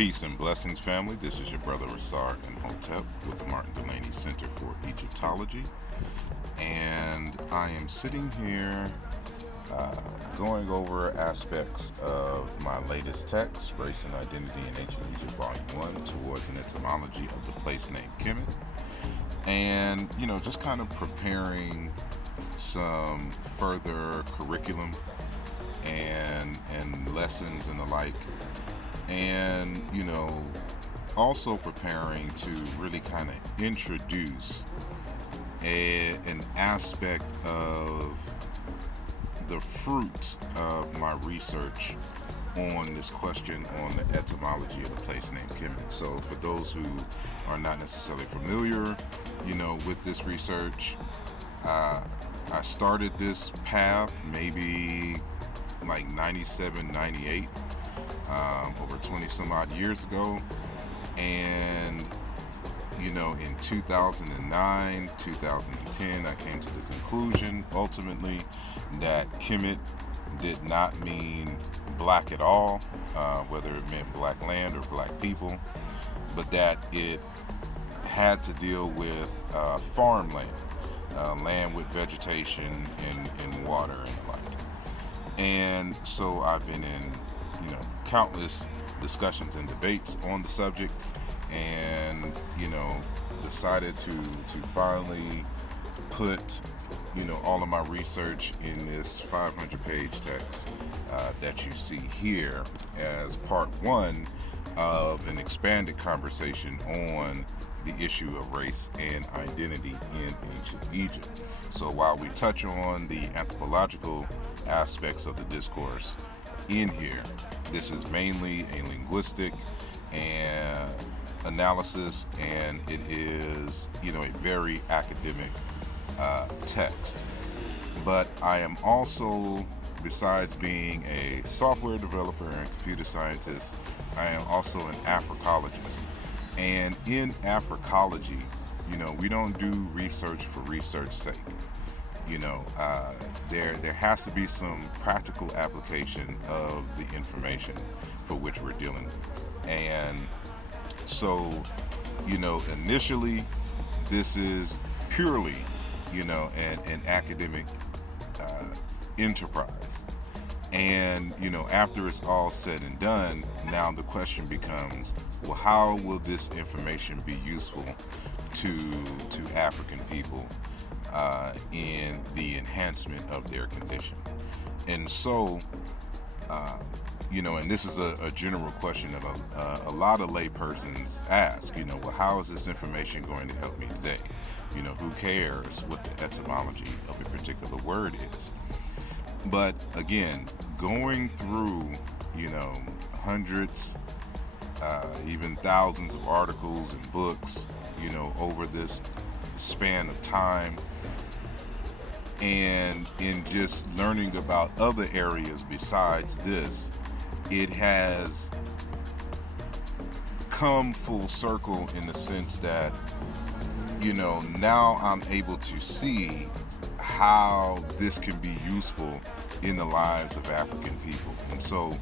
Peace and blessings, family. This is your brother Rasar and Hotep with the Martin Delaney Center for Egyptology. And I am sitting here going over aspects of my latest text, Race and Identity in Ancient Egypt, Volume 1, towards an etymology of the place named Kemet. And, just kind of preparing some further curriculum and lessons and the like, and also preparing to really kind of introduce an aspect of the fruits of my research on this question on the etymology of the place named Kemet. So for those who are not necessarily familiar with this research, I started this path maybe like 97, 98, over 20 some odd years ago. And, in 2009, 2010, I came to the conclusion ultimately that Kemet did not mean black at all, whether it meant black land or black people, but that it had to deal with farmland, land with vegetation and water and the like. And so I've been in, countless discussions and debates on the subject, and, decided to finally put, all of my research in this 500-page text that you see here as part one of an expanded conversation on the issue of race and identity in ancient Egypt. So while we touch on the anthropological aspects of the discourse in here, this is mainly a linguistic and analysis, and it is, a very academic text. But I am also, besides being a software developer and computer scientist, I am also an Africologist. And in Africology, we don't do research for research's sake. There has to be some practical application of the information for which we're dealing with. And so, initially, this is purely, an academic enterprise. And, after it's all said and done, now the question becomes, well, how will this information be useful to African people in the enhancement of their condition? And so, and this is a general question that a lot of laypersons ask, well, how is this information going to help me today? Who cares what the etymology of a particular word is? But again, going through, hundreds, even thousands of articles and books, over this span of time, and in just learning about other areas besides this, it has come full circle in the sense that, now I'm able to see how this can be useful in the lives of African people. And so,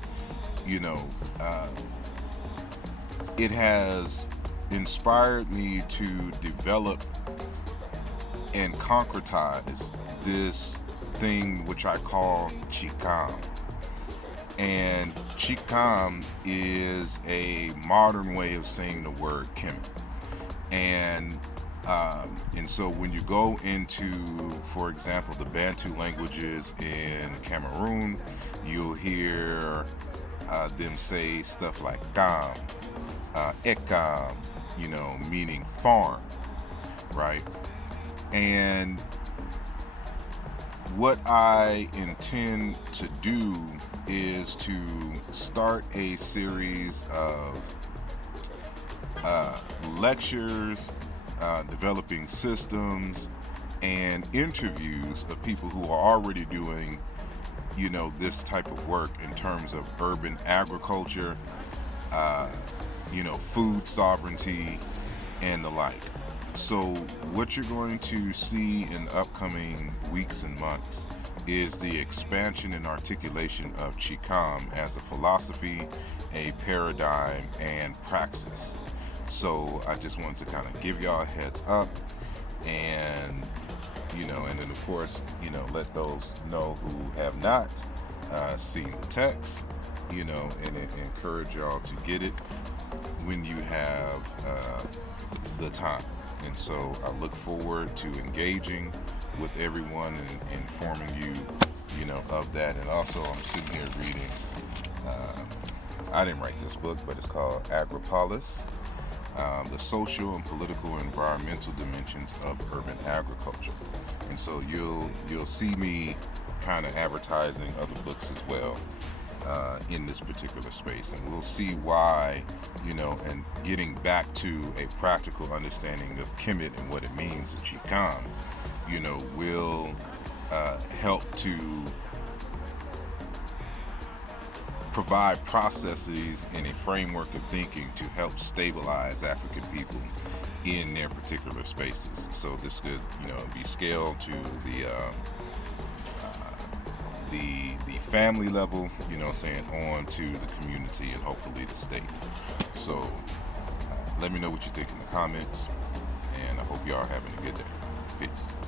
it has inspired me to develop and concretize this thing which I call ci.Kaam. And ci.Kaam is a modern way of saying the word Kemet. And so when you go into, for example, the Bantu languages in Cameroon, you'll hear them say stuff like Kaam, Ekam, meaning farm, right? And what I intend to do is to start a series of lectures, developing systems, and interviews of people who are already doing, this type of work in terms of urban agriculture, food sovereignty, and the like. So what you're going to see in the upcoming weeks and months is the expansion and articulation of ci.Kaam as a philosophy, a paradigm, and praxis. So I just wanted to kind of give y'all a heads up, and and then of course, let those know who have not seen the text, and encourage y'all to get it when you have the time. And so I look forward to engaging with everyone and informing you, of that. And also, I'm sitting here reading. Uh, I didn't write this book, but it's called Agripolis: The Social and Political Environmental Dimensions of Urban Agriculture. And so you'll see me kind of advertising other books as well in this particular space, and we'll see why, and getting back to a practical understanding of Kemet and what it means at ci.Kaam, will help to provide processes and a framework of thinking to help stabilize African people in their particular spaces. So this could, be scaled to the family level, on to the community and hopefully the state. So let me know what you think in the comments, and I hope y'all are having a good day. Peace.